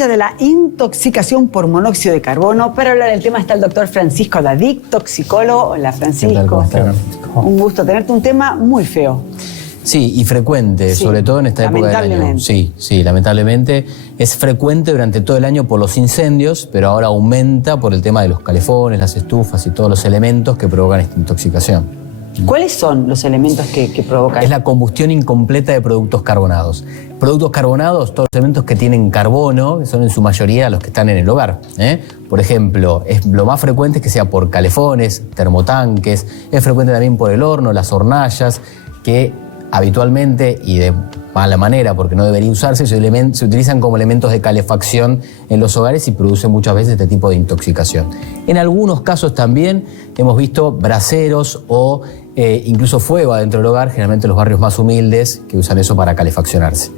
fecha de la intoxicación por monóxido de carbono. Para hablar del tema está el doctor Francisco David, toxicólogo. Hola, Francisco. Un gusto tenerte. Un tema muy feo. Sí, y frecuente, sí, sobre todo en esta época del año. Sí, lamentablemente es frecuente durante todo el año por los incendios, pero ahora aumenta por el tema de los calefones, las estufas y todos los elementos que provocan esta intoxicación. ¿Cuáles son los elementos que provocan? Es la combustión incompleta de productos carbonados. Productos carbonados, todos los elementos que tienen carbono, que son en su mayoría los que están en el hogar. Por ejemplo, lo más frecuente es que sea por calefones, termotanques, es frecuente también por el horno, las hornallas, que habitualmente y de mala manera, porque no debería usarse, se utilizan como elementos de calefacción en los hogares y producen muchas veces este tipo de intoxicación. En algunos casos también hemos visto braseros o incluso fuego adentro del hogar, generalmente en los barrios más humildes, que usan eso para calefaccionarse.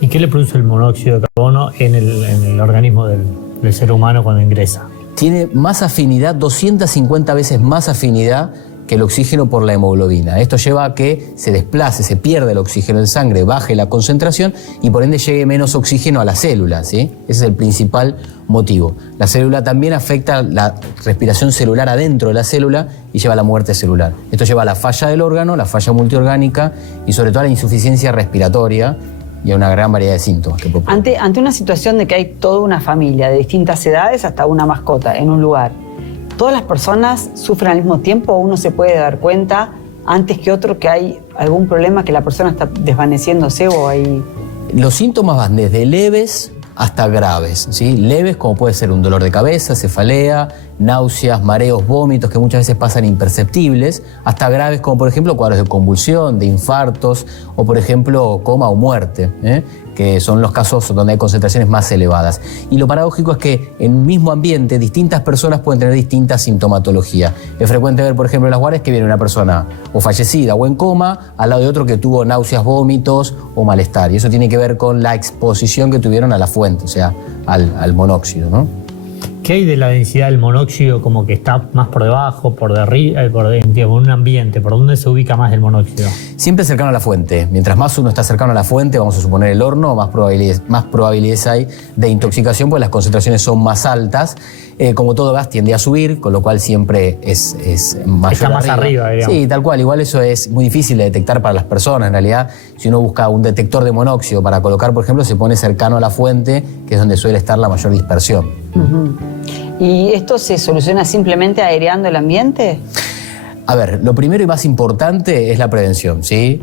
¿Y qué le produce el monóxido de carbono en el organismo del ser humano cuando ingresa? Tiene más afinidad, 250 veces más afinidad que el oxígeno por la hemoglobina. Esto lleva a que se desplace, se pierde el oxígeno en sangre, baje la concentración y por ende llegue menos oxígeno a la célula, ¿sí? Ese es el principal motivo. La célula también afecta la respiración celular adentro de la célula y lleva a la muerte celular. Esto lleva a la falla del órgano, la falla multiorgánica y sobre todo a la insuficiencia respiratoria y a una gran variedad de síntomas. Ante una situación de que hay toda una familia de distintas edades hasta una mascota en un lugar, ¿todas las personas sufren al mismo tiempo o uno se puede dar cuenta antes que otro que hay algún problema, que la persona está desvaneciéndose o hay...? Los síntomas van desde leves hasta graves, ¿sí? Leves como puede ser un dolor de cabeza, cefalea, náuseas, mareos, vómitos que muchas veces pasan imperceptibles, hasta graves como por ejemplo cuadros de convulsión, de infartos o por ejemplo coma o muerte, que son los casos donde hay concentraciones más elevadas. Y lo paradójico es que en un mismo ambiente distintas personas pueden tener distinta sintomatología. Es frecuente ver, por ejemplo, en las guardias que viene una persona o fallecida o en coma al lado de otro que tuvo náuseas, vómitos o malestar. Y eso tiene que ver con la exposición que tuvieron a la fuente, o sea, al monóxido, ¿no? ¿Qué hay de la densidad del monóxido como que está más por debajo, por arriba, en un ambiente? ¿Por dónde se ubica más el monóxido? Siempre cercano a la fuente. Mientras más uno está cercano a la fuente, vamos a suponer el horno, más probabilidades hay de intoxicación, porque las concentraciones son más altas. Como todo gas tiende a subir, con lo cual siempre es mayor. Está más arriba, digamos. Sí, tal cual. Igual eso es muy difícil de detectar para las personas. En realidad, si uno busca un detector de monóxido para colocar, por ejemplo, se pone cercano a la fuente, que es donde suele estar la mayor dispersión. ¿Y esto se soluciona simplemente aireando el ambiente? A ver, lo primero y más importante es la prevención, ¿sí?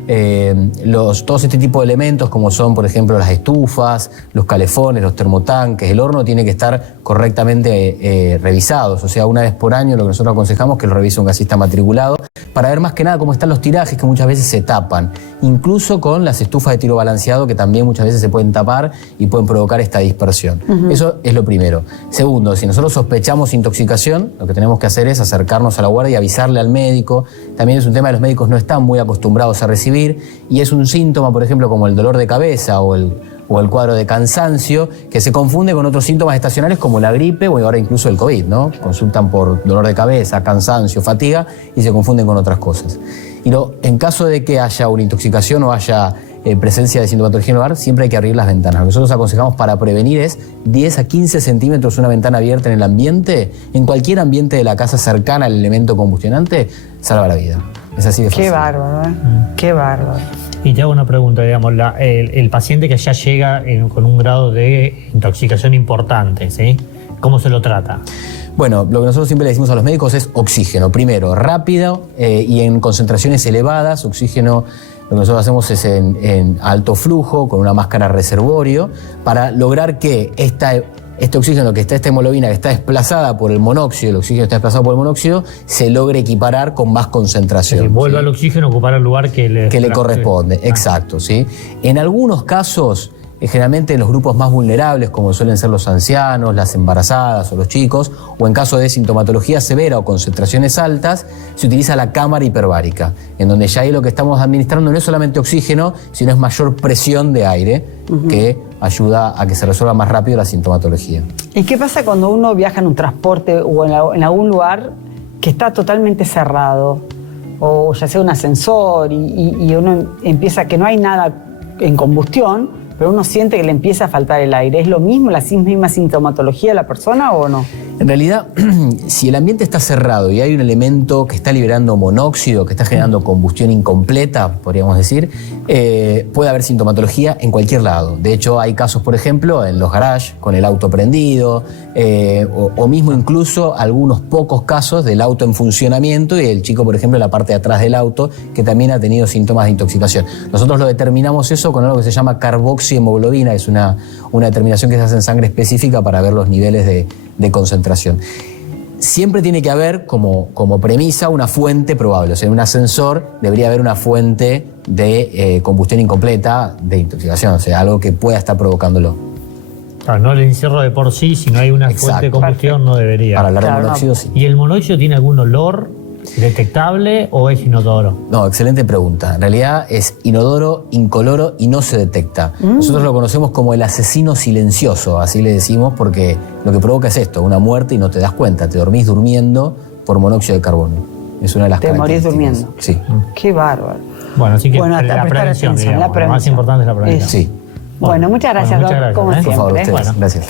Todos este tipo de elementos, como son, por ejemplo, las estufas, los calefones, los termotanques, el horno, tiene que estar correctamente revisados. O sea, una vez por año lo que nosotros aconsejamos es que lo revise un gasista matriculado para ver más que nada cómo están los tirajes, que muchas veces se tapan. Incluso con las estufas de tiro balanceado, que también muchas veces se pueden tapar y pueden provocar esta dispersión. Eso es lo primero. Segundo, si nosotros sospechamos intoxicación, lo que tenemos que hacer es acercarnos a la guardia y avisarle al médico. También es un tema que los médicos no están muy acostumbrados a recibir y es un síntoma, por ejemplo, como el dolor de cabeza o el cuadro de cansancio, que se confunde con otros síntomas estacionales como la gripe o ahora incluso el COVID, ¿no? Consultan por dolor de cabeza, cansancio, fatiga y se confunden con otras cosas. Y en caso de que haya una intoxicación o haya presencia de sintomatología en el hogar, siempre hay que abrir las ventanas. Lo que nosotros aconsejamos para prevenir es 10 a 15 centímetros una ventana abierta en el ambiente, en cualquier ambiente de la casa cercana al elemento combustionante, salva la vida. Es así de fácil. Qué bárbaro, ¿eh? Qué bárbaro. Y te hago una pregunta, digamos, el paciente que ya llega con un grado de intoxicación importante, ¿sí? ¿Cómo se lo trata? Bueno, lo que nosotros siempre le decimos a los médicos es oxígeno. Primero, rápido y en concentraciones elevadas. Oxígeno, lo que nosotros hacemos es en alto flujo, con una máscara reservorio, para lograr que este oxígeno que está, esta hemoglobina que está desplazada por el monóxido, el oxígeno está desplazado por el monóxido, se logre equiparar con más concentración. Que vuelva al oxígeno a ocupar el lugar que le corresponde. Exacto, ¿sí? En algunos casos, generalmente en los grupos más vulnerables, como suelen ser los ancianos, las embarazadas o los chicos, o en caso de sintomatología severa o concentraciones altas, se utiliza la cámara hiperbárica, en donde ya ahí lo que estamos administrando no es solamente oxígeno, sino es mayor presión de aire, que ayuda a que se resuelva más rápido la sintomatología. ¿Y qué pasa cuando uno viaja en un transporte o en algún lugar que está totalmente cerrado? O ya sea un ascensor y uno empieza que no hay nada en combustión, pero uno siente que le empieza a faltar el aire. ¿Es lo mismo, la misma sintomatología de la persona o no? En realidad, si el ambiente está cerrado y hay un elemento que está liberando monóxido, que está generando combustión incompleta, podríamos decir, puede haber sintomatología en cualquier lado. De hecho, hay casos, por ejemplo, en los garages, con el auto prendido, o mismo incluso algunos pocos casos del auto en funcionamiento y el chico, por ejemplo, en la parte de atrás del auto, que también ha tenido síntomas de intoxicación. Nosotros lo determinamos eso con algo que se llama carboxihemoglobina, es una determinación que se hace en sangre específica para ver los niveles de concentración. Siempre tiene que haber como premisa una fuente probable, o sea, en un ascensor debería haber una fuente de combustión incompleta de intoxicación, o sea, algo que pueda estar provocándolo. Claro, no el encierro de por sí, si no hay una fuente de combustión no debería. Para hablar de Claro, monóxido, sí. ¿Y el monóxido tiene algún olor detectable o es inodoro? No, excelente pregunta. En realidad es inodoro, incoloro y no se detecta. Nosotros lo conocemos como el asesino silencioso, así le decimos, porque lo que provoca es esto, una muerte y no te das cuenta, te dormís durmiendo por monóxido de carbono. Es una de las Te morís características. durmiendo. Sí. Qué bárbaro. Bueno, así que Bueno, hasta la prestar prevención, atención, digamos, la lo más prevención. importante es la prevención. Sí. Bueno, muchas gracias, muchas Doc, gracias, como ¿eh? Por favor, siempre. ustedes. Bueno. Gracias.